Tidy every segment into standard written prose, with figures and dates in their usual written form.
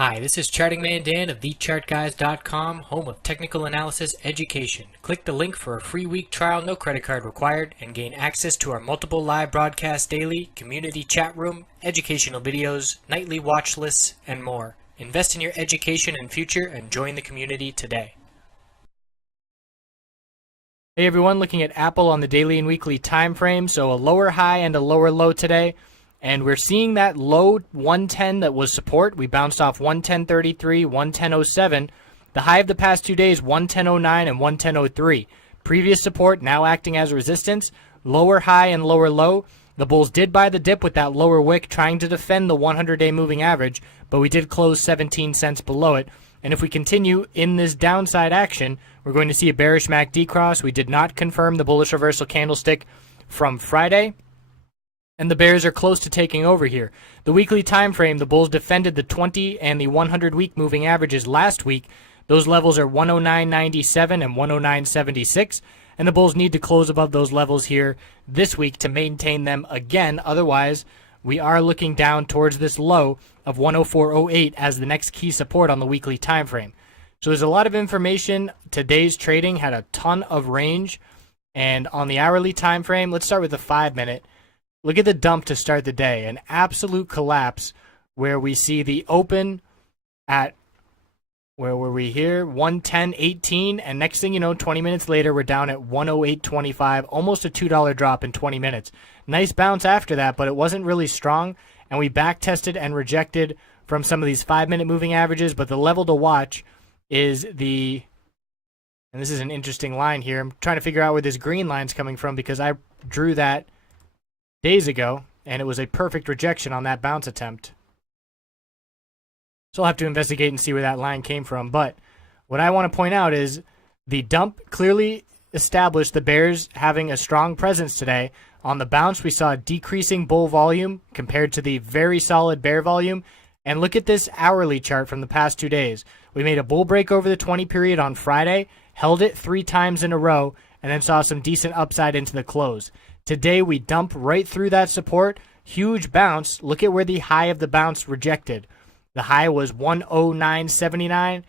Hi, this is Charting Man Dan of TheChartGuys.com, home of technical analysis education. Click the link for a free week trial, no credit card required, and gain access to our multiple live broadcasts daily, community chat room, educational videos, nightly watch lists, and more. Invest in your education and future and join the community today. Hey everyone, looking at Apple on the daily and weekly time frame. So a lower high and a lower low today. And we're seeing that low 110 that was support. We bounced off 110.33, 110.07. The high of the past 2 days, 110.09 and 110.03. Previous support now acting as resistance. Lower high and lower low. The bulls did buy the dip with that lower wick, trying to defend the 100-day moving average, but we did close 17 cents below it. And if we continue in this downside action, we're going to see a bearish MACD cross. We did not confirm the bullish reversal candlestick from Friday, and the bears are close to taking over here. The weekly time frame, the bulls defended the 20 and the 100-week moving averages last week. Those levels are 109.97 and 109.76, and the bulls need to close above those levels here this week to maintain them again. Otherwise, we are looking down towards this low of 104.08 as the next key support on the weekly time frame. So there's a lot of information. Today's trading had a ton of range, and on the hourly time frame, let's start with the 5-minute. Look at the dump to start the day, an absolute collapse where we see the open at, where were we here, 110.18, and next thing you know, 20 minutes later, we're down at 108.25, almost a $2 drop in 20 minutes. Nice bounce after that, but it wasn't really strong, and we back tested and rejected from some of these 5-minute moving averages, but the level to watch is the, and this is an interesting line here, I'm trying to figure out where this green line's coming from because I drew that days ago, and it was a perfect rejection on that bounce attempt. So I'll have to investigate and see where that line came from. But what I want to point out is the dump clearly established the bears having a strong presence today. On the bounce, we saw a decreasing bull volume compared to the very solid bear volume. And look at this hourly chart from the past 2 days. We made a bull break over the 20 period on Friday, held it 3 times in a row, and then saw some decent upside into the close. Today, we dump right through that support. Huge bounce. Look at where the high of the bounce rejected. The high was 109.79,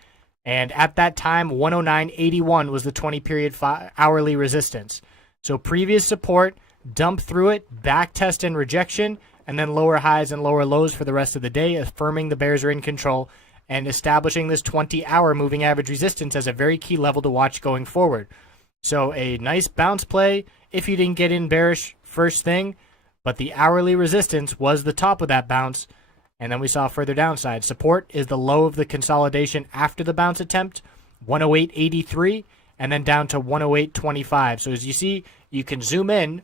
and at that time, 109.81 was the 20-period hourly resistance. So previous support, dump through it, back test and rejection, and then lower highs and lower lows for the rest of the day, affirming the bears are in control and establishing this 20-hour moving average resistance as a very key level to watch going forward. So a nice bounce play if you didn't get in bearish first thing, but the hourly resistance was the top of that bounce, and then we saw further downside. Support is the low of the consolidation after the bounce attempt, 108.83, and then down to 108.25. So as you see, you can zoom in,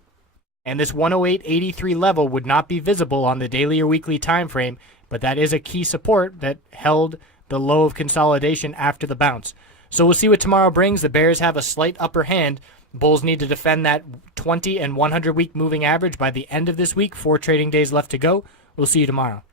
and this 108.83 level would not be visible on the daily or weekly time frame, but that is a key support that held the low of consolidation after the bounce. So we'll see what tomorrow brings. The bears have a slight upper hand. Bulls need to defend that 20 and 100-week moving average by the end of this week. 4 trading days left to go. We'll see you tomorrow.